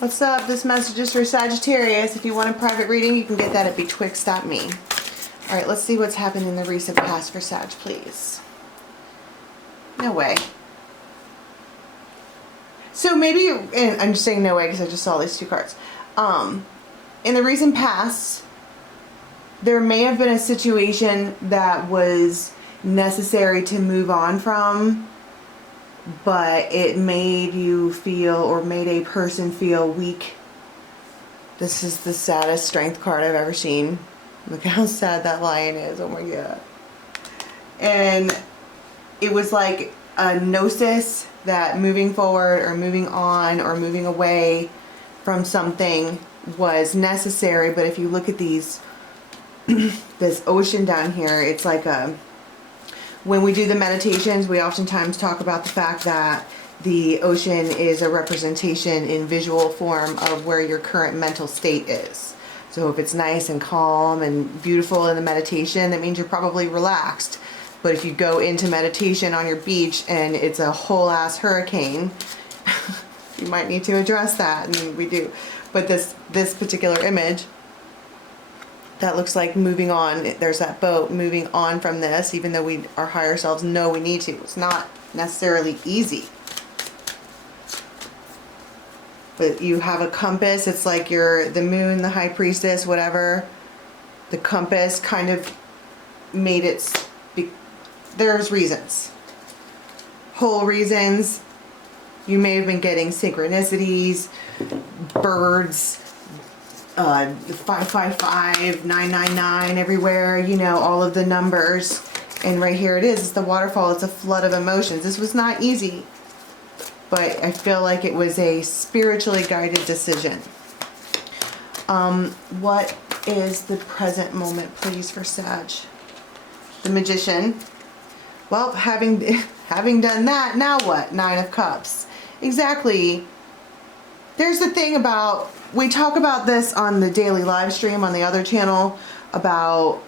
What's up? This message is for Sagittarius. If you want a private reading, you can get that at Betwixt.me. Alright, let's see what's happened in the recent past for Sag, please. No way. So maybe, and I'm just saying no way because I just saw these two cards. In the recent past, there may have been a situation that was necessary to move on from, but it made you feel, or made a person feel weak. This is the saddest strength card I've ever seen. Look how sad that lion is. Oh my god. And it was like a gnosis that moving forward or moving on or moving away from something was necessary. But if you look at these, this ocean down here, it's like a, when we do the meditations, we oftentimes talk about the fact that the ocean is a representation in visual form of where your current mental state is. So if it's nice and calm and beautiful in the meditation, that means you're probably relaxed. But if you go into meditation on your beach and it's a whole ass hurricane, you might need to address that, and we do. But this particular image, that looks like moving on. There's that boat moving on from this, even though our higher selves know we need to. It's not necessarily easy. But you have a compass. It's like you're the moon, the high priestess, whatever. The compass kind of made it. There's reasons. Whole reasons. You may have been getting synchronicities, birds, 555, 999 everywhere, you know, all of the numbers. And right here it is, it's the waterfall, it's a flood of emotions. This was not easy, but I feel like it was a spiritually guided decision. What is the present moment, please, for Sag? The Magician. Well, having done that, now what? Nine of Cups. Exactly. There's the thing about, we talk about this on the daily live stream on the other channel about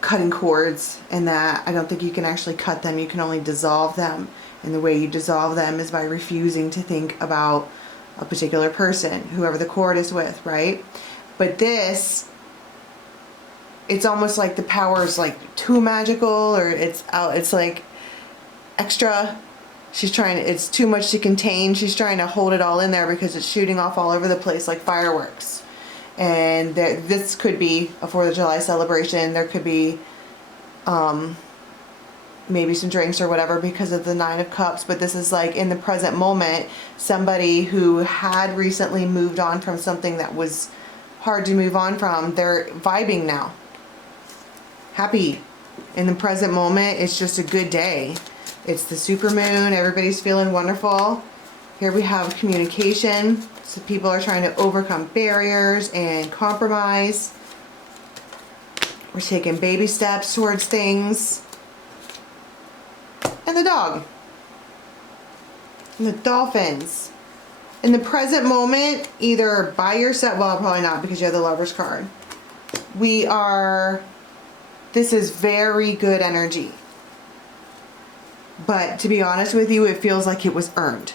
cutting cords, and that I don't think you can actually cut them, you can only dissolve them. And the way you dissolve them is by refusing to think about a particular person, whoever the cord is with, right? But this, it's almost like the power is like too magical, or it's like extra. She's trying to, it's too much to contain. She's trying to hold it all in there because it's shooting off all over the place like fireworks. And this could be a 4th of July celebration. There could be maybe some drinks or whatever because of the 9 of Cups. But this is like in the present moment, somebody who had recently moved on from something that was hard to move on from. They're vibing now. Happy. In the present moment, it's just a good day. It's the supermoon. Everybody's feeling wonderful. Here we have communication. So people are trying to overcome barriers and compromise. We're taking baby steps towards things. And the dog. And the dolphins. In the present moment, either by yourself, well, probably not because you have the Lover's card. This is very good energy. But to be honest with you, it feels like it was earned,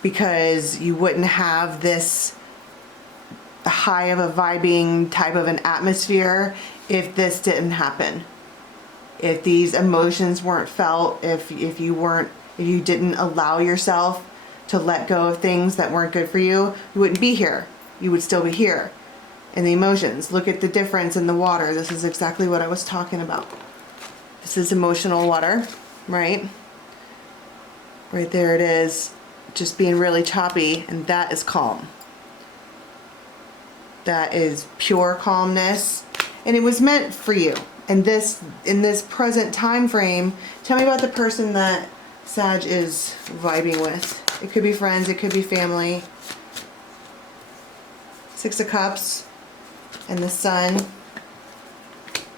because you wouldn't have this high of a vibing type of an atmosphere if this didn't happen. If these emotions weren't felt, if you didn't allow yourself to let go of things that weren't good for you, you wouldn't be here. You would still be here. And the emotions, look at the difference in the water. This is exactly what I was talking about. This is emotional water, right? Right there it is, just being really choppy, and that is calm. That is pure calmness, and it was meant for you. And in this present time frame, tell me about the person that Sag is vibing with. It could be friends, it could be family. 6 of Cups, and the Sun.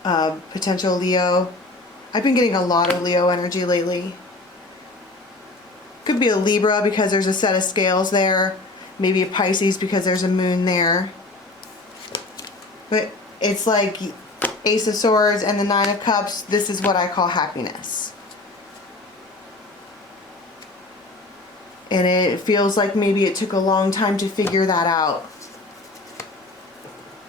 Potential Leo. I've been getting a lot of Leo energy lately. Could be a Libra because there's a set of scales there. Maybe a Pisces because there's a moon there. But it's like Ace of Swords and the 9 of Cups. This is what I call happiness. And it feels like maybe it took a long time to figure that out.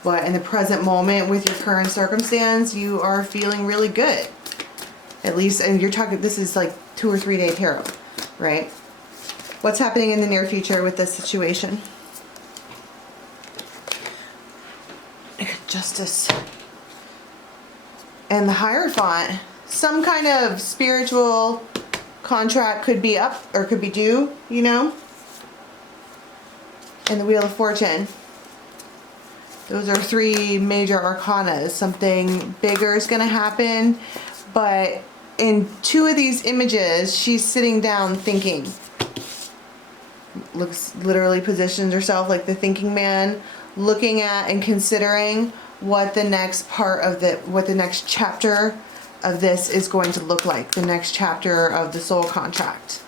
But in the present moment with your current circumstance, you are feeling really good. At least, and you're talking, this is like 2 or 3 day tarot, right? What's happening in the near future with this situation? Justice. And the Hierophant. Some kind of spiritual contract could be up or could be due, you know? And the Wheel of Fortune. Those are 3 major arcana. Something bigger is going to happen. But in 2 of these images, she's sitting down thinking. Looks, literally positions herself like the thinking man, looking at and considering what the next part of what the next chapter of this is going to look like. The next chapter of the soul contract.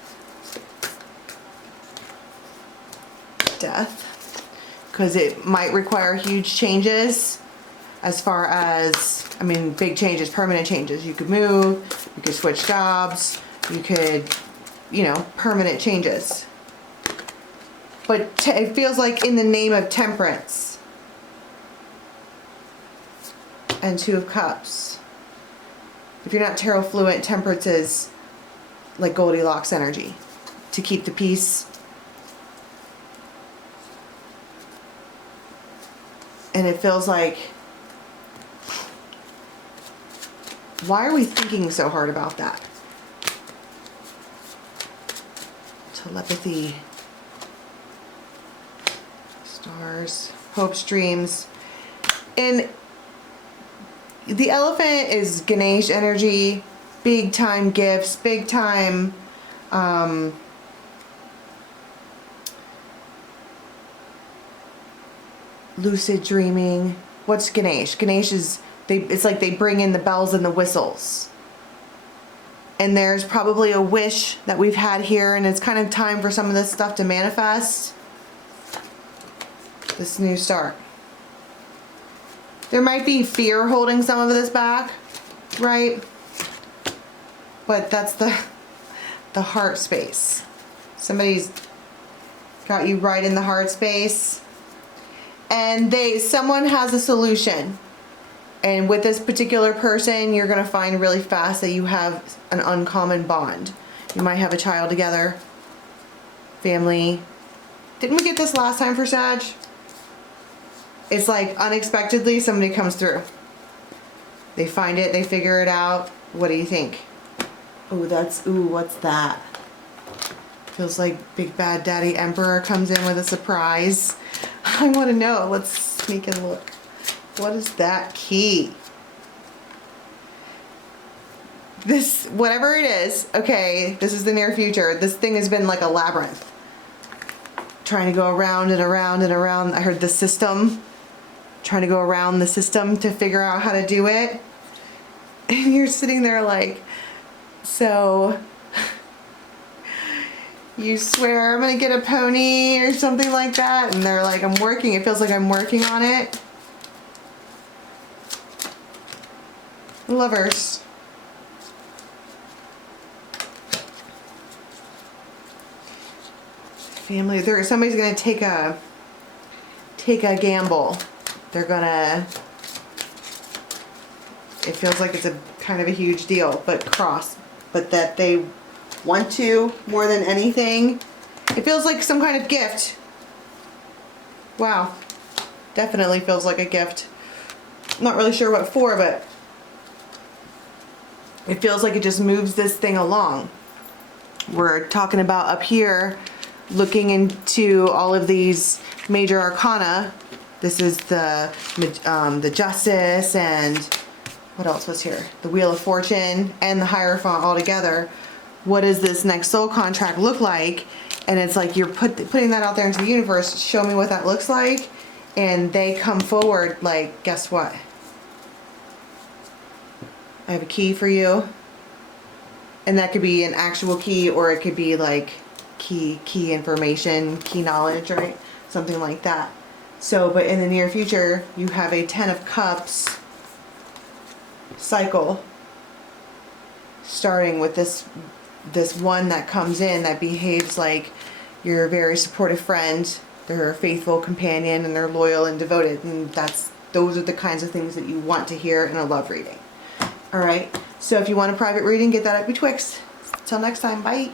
Death. Because it might require huge changes as far as, I mean, big changes, permanent changes. You could move, you could switch jobs, you could, you know, permanent changes. But it feels like in the name of temperance. And 2 of Cups. If you're not tarot fluent, temperance is like Goldilocks energy. To keep the peace. And it feels like, why are we thinking so hard about that? Telepathy. Stars. Hopes, dreams. And the elephant is Ganesh energy. Big time gifts. Big time lucid dreaming. What's Ganesh? Ganesh is, it's like they bring in the bells and the whistles. And there's probably a wish that we've had here, and it's kind of time for some of this stuff to manifest. This new start. There might be fear holding some of this back, right? But that's the heart space. Somebody's got you right in the heart space. And someone has a solution. And with this particular person, you're going to find really fast that you have an uncommon bond. You might have a child together. Family. Didn't we get this last time for Sag? It's like unexpectedly somebody comes through. They find it, they figure it out. What do you think? Ooh, what's that? Feels like Big Bad Daddy Emperor comes in with a surprise. I want to know. Let's sneak and look. What is that key? This, whatever it is, okay, this is the near future. This thing has been like a labyrinth. Trying to go around and around and around. I heard the system. Trying to go around the system to figure out how to do it. And you're sitting there like, so you swear I'm gonna get a pony or something like that, and they're like, I'm working, it feels like I'm working on it. Lovers. Family. Somebody's gonna take a gamble. They're gonna, it feels like it's a kind of a huge deal, but that they want to more than anything. It feels like some kind of gift. Wow. Definitely feels like a gift. Not really sure what for, but it feels like it just moves this thing along. We're talking about up here, looking into all of these major arcana. This is the Justice, and what else was here? The Wheel of Fortune and the Hierophant all together. What does this next soul contract look like? And it's like you're putting that out there into the universe. Show me what that looks like. And they come forward like, guess what? I have a key for you. And that could be an actual key, or it could be like key information, key knowledge, right? Something like that. So, but in the near future, you have a 10 of Cups cycle starting with this one that comes in that behaves like You're a very supportive friend. They're a faithful companion, and they're loyal and devoted. And those are the kinds of things that you want to hear in a love reading. All right. So if you want a private reading, get that at Betwixt. Till next time. Bye.